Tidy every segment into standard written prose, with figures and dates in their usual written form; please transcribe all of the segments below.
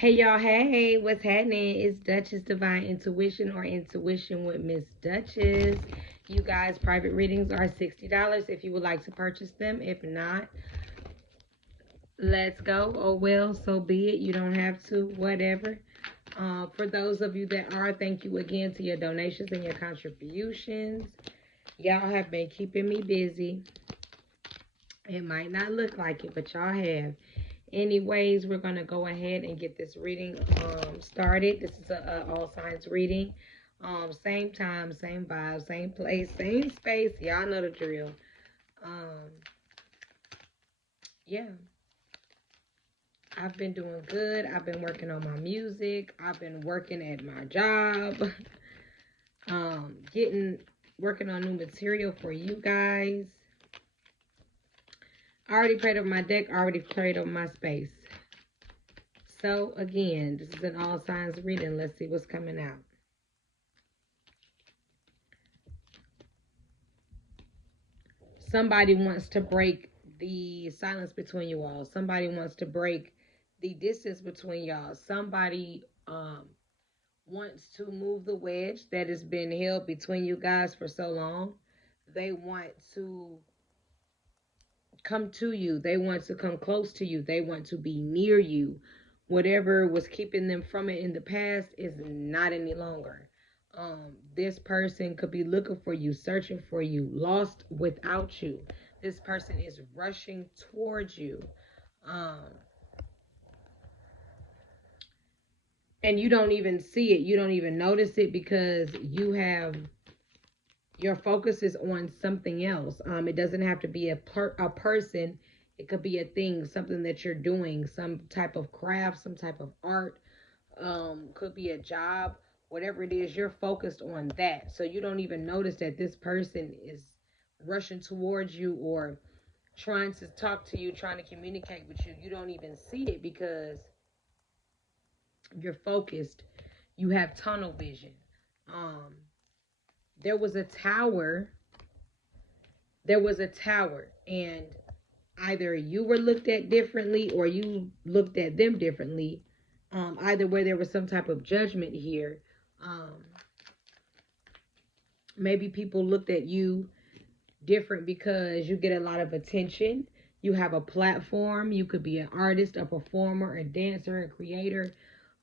Hey y'all, hey, what's happening? It's Duchess Divine Intuition or Intuition with Miss Duchess. You guys, private readings are $60 if you would like to purchase them. If not, let's go. Oh well, so be it. You don't have to, whatever. For those of you that are, thank you again to your donations and your contributions. Y'all have been keeping me busy. It might not look like it, but y'all have. Anyways, we're going to go ahead and get this reading started. This is a all signs reading. Same time, same vibe, same place, same space. Y'all know the drill. Um, yeah, I've been doing good. I've been working on my music. I've been working at my job. Getting working on new material for you guys. I already prayed over my deck. I already prayed over my space. So again, this is an all signs reading. Let's see what's coming out. Somebody wants to break the silence between you all. Somebody wants to break the distance between y'all. Somebody wants to move the wedge that has been held between you guys for so long. They want to come to you. They want to come close to you. They want to be near you. Whatever was keeping them from it in the past is not any longer. This person could be looking for you, searching for you, lost without you. This person is rushing towards you. Um, and you don't even see it. You don't even notice it because your focus is on something else. It doesn't have to be a person. It could be a thing, something that you're doing, some type of craft, some type of art, could be a job, whatever it is, you're focused on that. So you don't even notice that this person is rushing towards you or trying to talk to you, trying to communicate with you. You don't even see it because you're focused. You have tunnel vision. Um, there was a tower. There was a tower, and either you were looked at differently or you looked at them differently. Either way, there was some type of judgment here. Um, Maybe people looked at you different because you get a lot of attention. You have a platform. You could be an artist, a performer, a dancer, a creator.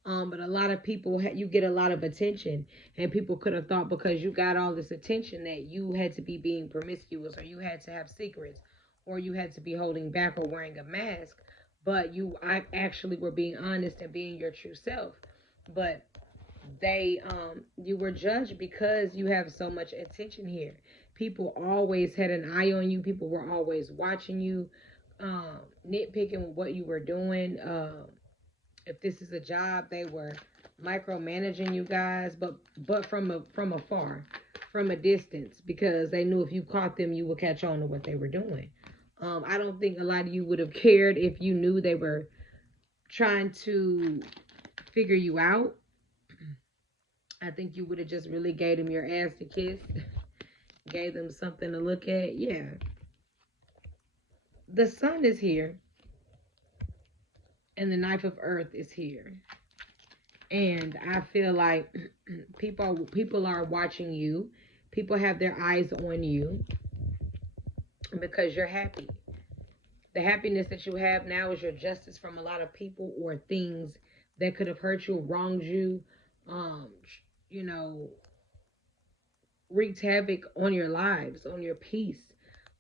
But a lot of people, you get a lot of attention. And people could have thought because you got all this attention that you had to be being promiscuous or you had to have secrets or you had to be holding back or wearing a mask. But I actually were being honest and being your true self. But you were judged because you have so much attention here. People always had an eye on you. People were always watching you, nitpicking what you were doing. If this is a job, they were micromanaging you guys, but from afar, from a distance, because they knew if you caught them, you would catch on to what they were doing. I don't think a lot of you would have cared if you knew they were trying to figure you out. I think you would have just really gave them your ass to kiss, gave them something to look at. Yeah. The sun is here and the knife of earth is here. And I feel like people are watching you. People have their eyes on you because you're happy. The happiness that you have now is your justice from a lot of people or things that could have hurt you, wronged you, um, you know, wreaked havoc on your lives, on your peace,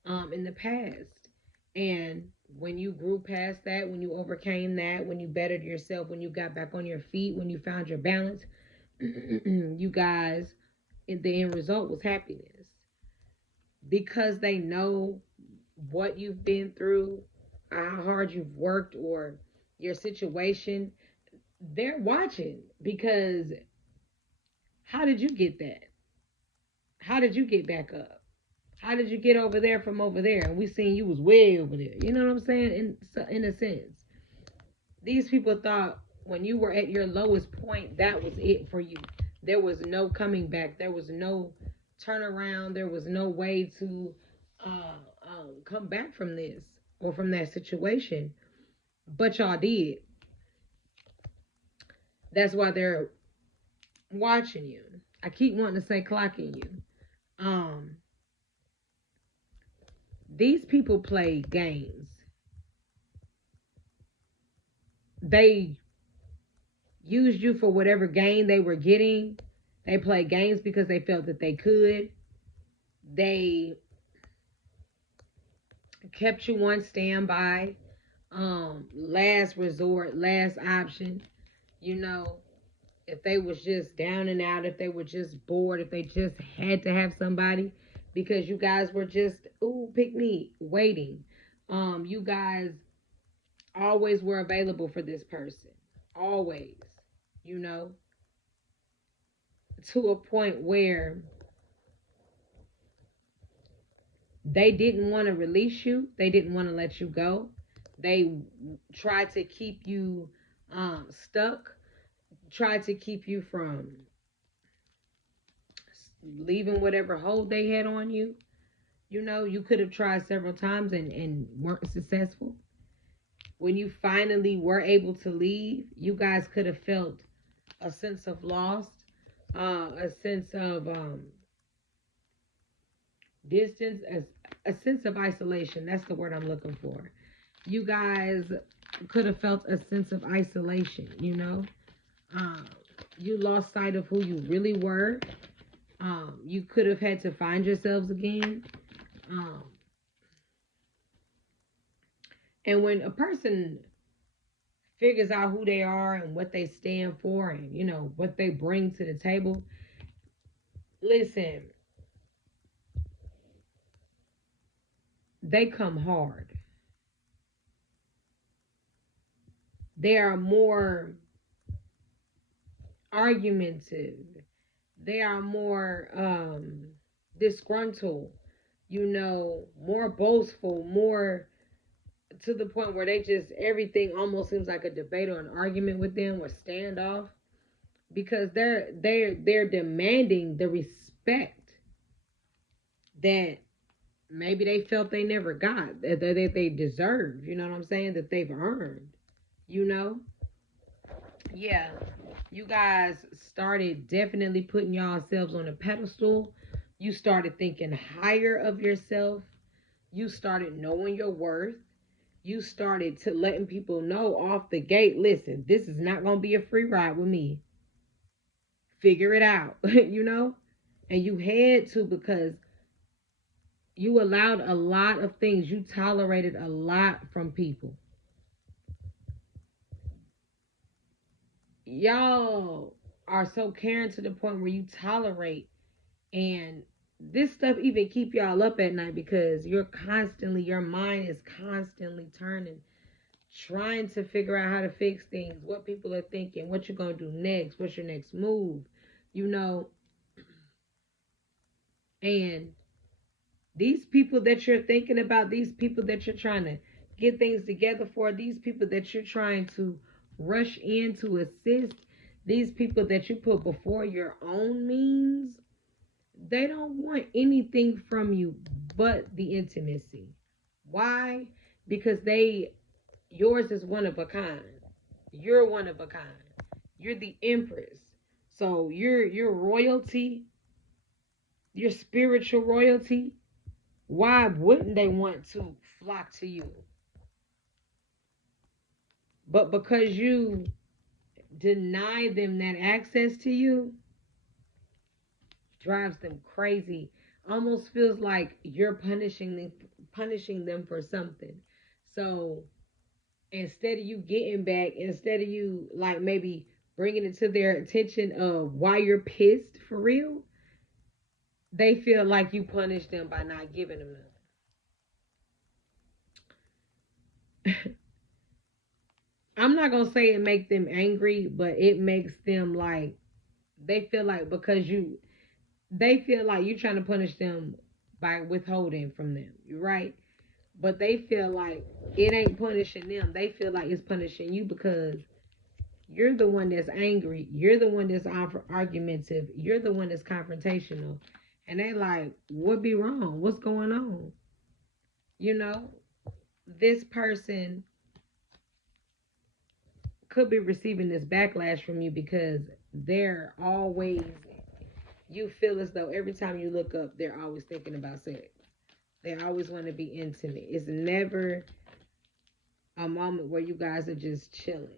in the past. And when you grew past that, when you overcame that, when you bettered yourself, when you got back on your feet, when you found your balance, you guys, the end result was happiness. Because they know what you've been through, how hard you've worked, or your situation, they're watching because how did you get that? How did you get back up? How did you get over there from over there? And we seen you was way over there. You know what I'm saying? In a sense, these people thought when you were at your lowest point, that was it for you. There was no coming back. There was no turnaround. There was no way to come back from this, or from that situation. But y'all did. That's why they're watching you. I keep wanting to say clocking you. Um, these people play games. They used you for whatever gain they were getting. They played games because they felt that they could. They kept you on standby. Last resort, last option. You know, if they was just down and out, if they were just bored, if they just had to have somebody because you guys were just, ooh, pick me, waiting. You guys always were available for this person. Always. You know, to a point where they didn't want to release you. They didn't want to let you go. They tried to keep you stuck, tried to keep you from leaving whatever hold they had on you. You know, you could have tried several times and weren't successful. When you finally were able to leave, you guys could have felt a sense of loss, a sense of distance, a sense of isolation. That's the word I'm looking for. You guys could have felt a sense of isolation, you know? Um, you lost sight of who you really were. You could have had to find yourselves again. Um, and when a person figures out who they are and what they stand for and, you know, what they bring to the table, listen, they come hard. They are more argumentative. They are more disgruntled, you know, more boastful, more to the point where they just everything almost seems like a debate or an argument with them or standoff because they're demanding the respect that maybe they felt they never got that they deserve, you know what I'm saying, that they've earned, you know. Yeah, you guys started definitely putting yourselves on a pedestal. You started thinking higher of yourself. You started knowing your worth. You started to letting people know off the gate, listen, this is not going to be a free ride with me. Figure it out, you know? And you had to because you allowed a lot of things. You tolerated a lot from people. Y'all are so caring to the point where you tolerate, and this stuff even keep y'all up at night because your mind is constantly turning, trying to figure out how to fix things, what people are thinking, what you're going to do next, what's your next move, you know. And these people that you're thinking about, these people that you're trying to get things together for, these people that you're trying to rush in to assist, these people that you put before your own means, they don't want anything from you but the intimacy. Why? Because yours is one of a kind. You're one of a kind. You're the empress. So your royalty, your spiritual royalty, why wouldn't they want to flock to you? But because you deny them that access to you, drives them crazy. Almost feels like you're punishing them for something. So instead of you getting back, instead of you like maybe bringing it to their attention of why you're pissed for real, they feel like you punished them by not giving them nothing. I'm not gonna say it makes them angry, but it makes them like they feel like because they feel like you're trying to punish them by withholding from them, right? But they feel like it ain't punishing them. They feel like it's punishing you because you're the one that's angry. You're the one that's argumentative. You're the one that's confrontational. And they like, what be wrong? What's going on? You know, this person could be receiving this backlash from you because they're always, you feel as though every time you look up, they're always thinking about sex. They always want to be intimate. It's never a moment where you guys are just chilling,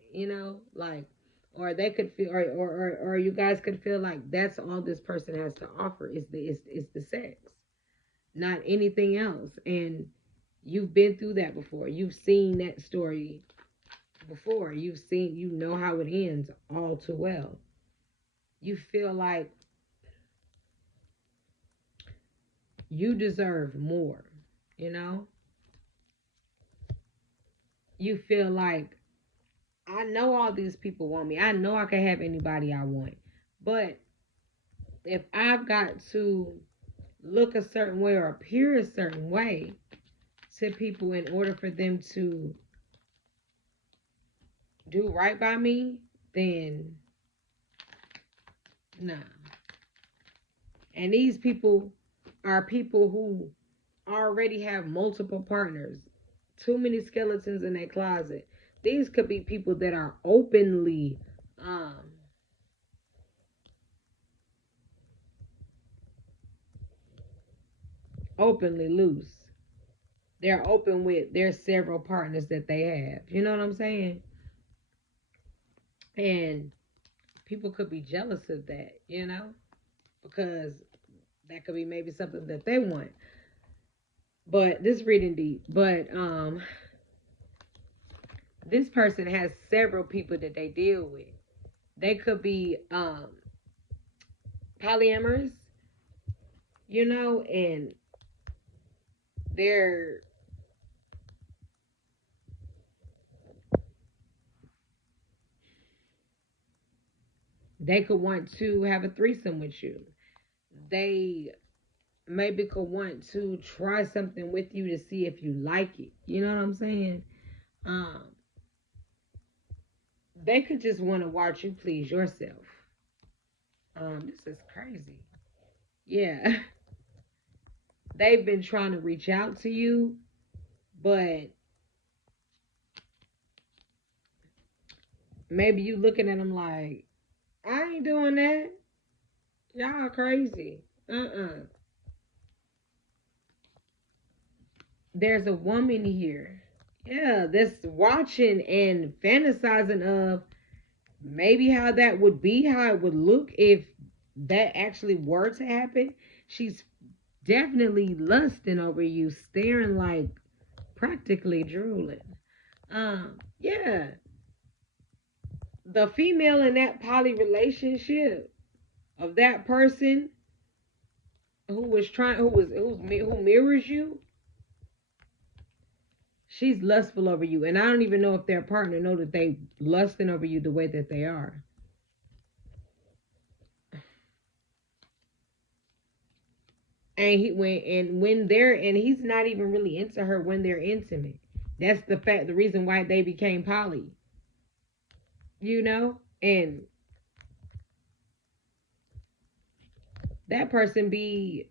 like, or they could feel, or you guys could feel like that's all this person has to offer is the sex, not anything else. And you've been through that before. You've seen that story before. You know how it ends all too well. You feel like you deserve more, you know? You feel like, I know all these people want me. I know I can have anybody I want. But if I've got to look a certain way or appear a certain way to people in order for them to do right by me, then nah. And these people are people who already have multiple partners, too many skeletons in their closet. These could be people that are um openly loose. They're open with their several partners that they have. You know what I'm saying? And people could be jealous of that, because that could be maybe something that they want. But this reading deep. But this person has several people that they deal with. They could be polyamorous, and they're they could want to have a threesome with you. They maybe could want to try something with you to see if you like it. You know what I'm saying? Um, they could just want to watch you please yourself. This is crazy. Yeah. They've been trying to reach out to you, but maybe you looking at them like, I ain't doing that. Y'all crazy. There's a woman here. Yeah, that's watching and fantasizing of maybe how that would be, how it would look if that actually were to happen. She's definitely lusting over you, staring like practically drooling. Yeah. The female in that poly relationship of that person who mirrors you, she's lustful over you. And I don't even know if their partner know that they lusting over you the way that they are. And he's not even really into her when they're intimate. That's the reason why they became poly. And that person be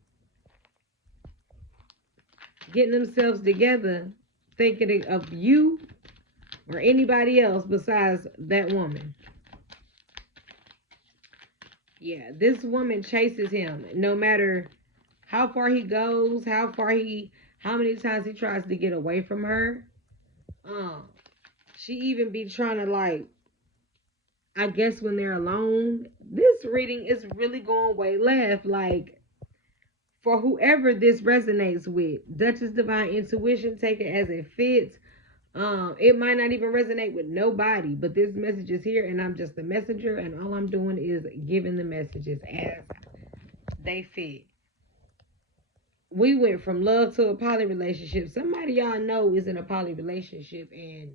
getting themselves together thinking of you or anybody else besides that woman. Yeah, this woman chases him no matter how far he goes, how many times he tries to get away from her. She even be trying to, like, I guess when they're alone. This reading is really going way left. Like, for whoever this resonates with, Duchess Divine Intuition, take it as it fits. It might not even resonate with nobody, but this message is here, and I'm just the messenger, and all I'm doing is giving the messages as they fit. We went from love to a poly relationship. Somebody y'all know is in a poly relationship, and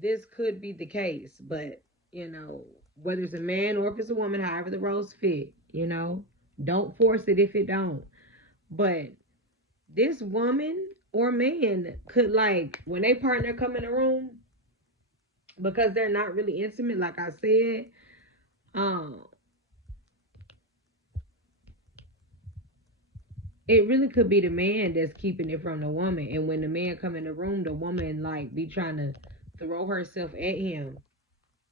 this could be the case, but whether it's a man or if it's a woman, however the roles fit, don't force it if it don't. But this woman or man could, like, when they partner come in the room, because they're not really intimate, like I said, it really could be the man that's keeping it from the woman. And when the man come in the room, the woman like be trying to throw herself at him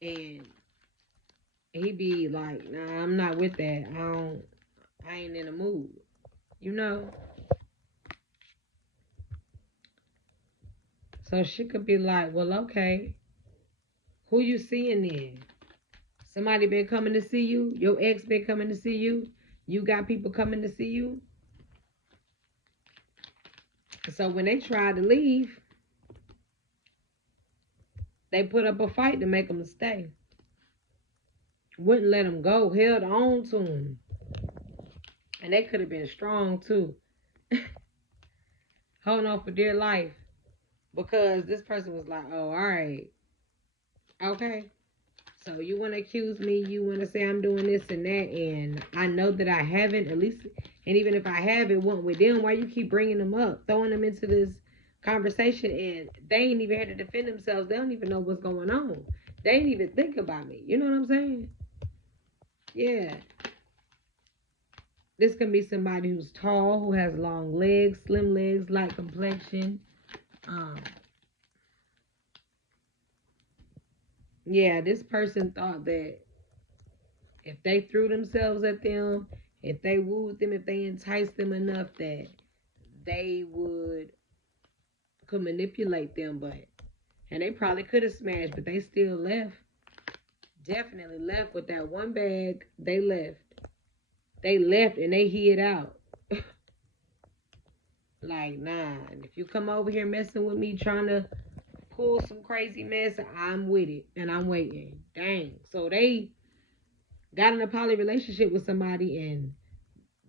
And he be like, nah, I'm not with that. I ain't in the mood. You know? So she could be like, well, okay, who you seeing then? Somebody been coming to see you? Your ex been coming to see you? You got people coming to see you? So when they tried to leave, they put up a fight to make them stay. Wouldn't let them go, held on to them. And they could have been strong too. Holding on for dear life. Because this person was like, oh, all right. Okay. So you want to accuse me, you want to say I'm doing this and that, and I know that I haven't, at least, and even if I have, it went with them. Why you keep bringing them up, throwing them into this conversation, and they ain't even here to defend themselves. They don't even know what's going on. They ain't even think about me. You know what I'm saying? Yeah. This can be somebody who's tall, who has long legs, slim legs, light complexion. Um, yeah, this person thought that if they threw themselves at them, if they wooed them, if they enticed them enough, that they could manipulate them, and they probably could have smashed, but they still left. Definitely left with that one bag. They left. They left and they hid out. Like, nah. And if you come over here messing with me, trying to pull some crazy mess, I'm with it and I'm waiting. Dang. So they got in a poly relationship with somebody, and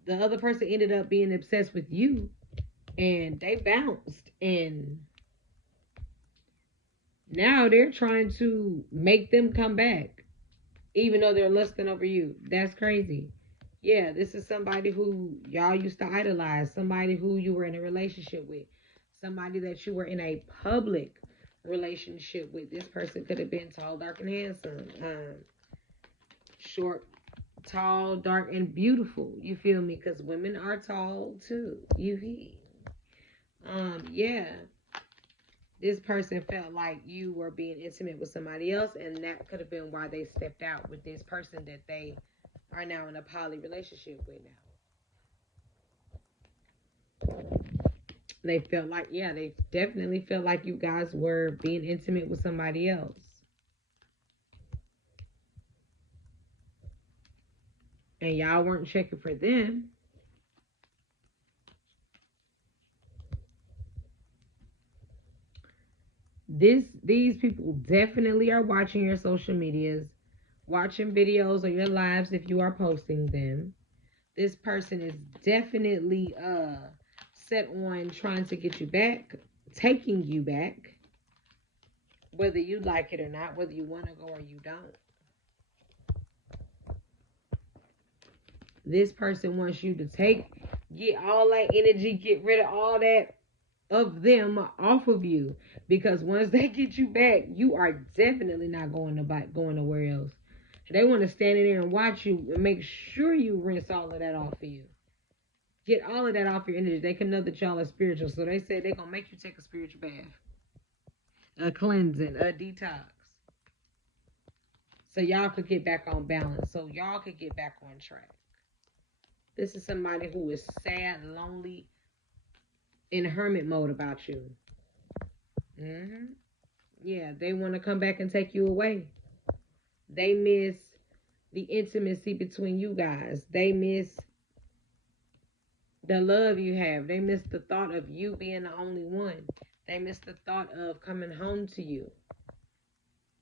the other person ended up being obsessed with you, and they bounced, and now they're trying to make them come back even though they're lusting over you. That's crazy. Yeah, this is somebody who y'all used to idolize, somebody who you were in a relationship with, somebody that you were in a public relationship with. This person could have been tall, dark, and handsome, short, tall, dark, and beautiful. You feel me? Because women are tall too. You feel? Yeah. This person felt like you were being intimate with somebody else, and that could have been why they stepped out with this person that they are now in a poly relationship with now. They felt like, yeah, they definitely felt like you guys were being intimate with somebody else. And y'all weren't checking for them. These people definitely are watching your social medias, watching videos or your lives if you are posting them. This person is definitely set on trying to get you back, taking you back, whether you like it or not, whether you want to go or you don't. This person wants you to get all that energy, get rid of all that of them off of you, because once they get you back, you are definitely not going nowhere else. They want to stand in there and watch you and make sure you rinse all of that off of you. Get all of that off your energy. They can know that y'all are spiritual, so they say they're gonna make you take a spiritual bath, a cleansing, a detox, so y'all could get back on balance, so y'all could get back on track. This is somebody who is sad, lonely, in hermit mode about you. Yeah, they want to come back and take you away. They miss the intimacy between you guys. They miss the love you have. They miss the thought of you being the only one. They miss the thought of coming home to you.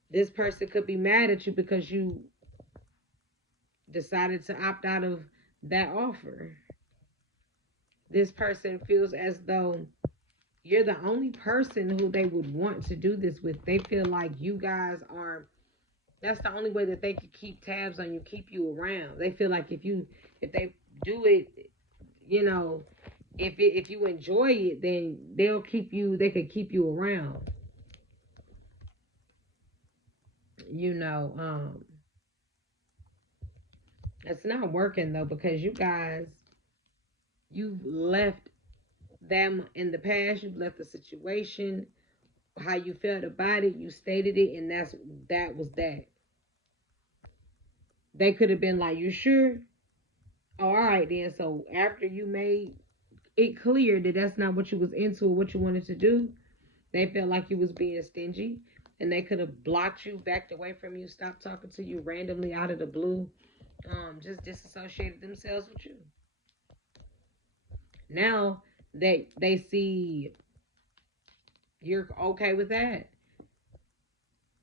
This person could be mad at you because you decided to opt out of that offer. This person feels as though you're the only person who they would want to do this with. They feel like you guys are, that's the only way that they can keep tabs on you, keep you around. They feel like if they do it, you know, if you enjoy it, then they could keep you around. You know, it's not working though, because you've left them in the past, you've left the situation, how you felt about it, you stated it, and that was that. They could have been like, you sure? Oh, all right then. So after you made it clear that that's not what you was into or what you wanted to do, they felt like you was being stingy, and they could have blocked you, backed away from you, stopped talking to you randomly out of the blue, just disassociated themselves with you. Now they see you're okay with that.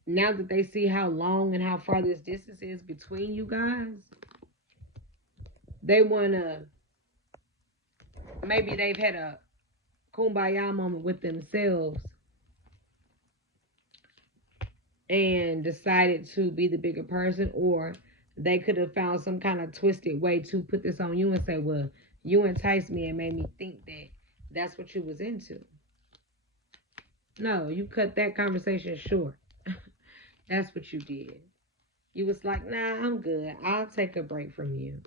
Now that they see how long and how far this distance is between you guys, they wanna, maybe they've had a kumbaya moment with themselves and decided to be the bigger person, or they could have found some kind of twisted way to put this on you and say, well, you enticed me and made me think that that's what you was into. No, you cut that conversation short. That's what you did. You was like, nah, I'm good. I'll take a break from you.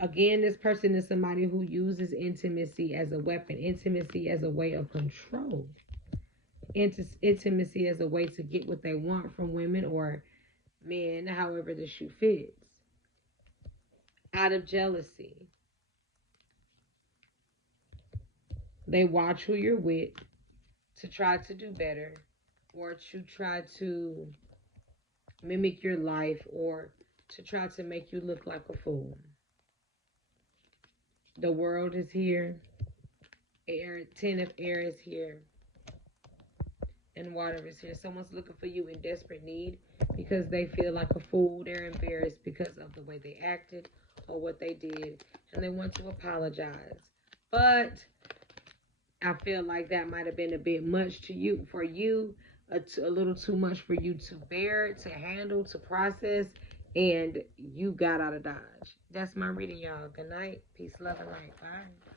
Again, this person is somebody who uses intimacy as a weapon, intimacy as a way of control, intimacy as a way to get what they want from women or men, however the shoe fits, out of jealousy. They watch who you're with to try to do better or to try to mimic your life or to try to make you look like a fool. The world is here. Air, 10 of air is here. And water is here. Someone's looking for you in desperate need because they feel like a fool. They're embarrassed because of the way they acted or what they did. And they want to apologize. But I feel like that might have been a bit much to you, for you, a little too much for you to bear, to handle, to process, and you got out of Dodge. That's my reading, y'all. Good night. Peace, love, and light. Bye.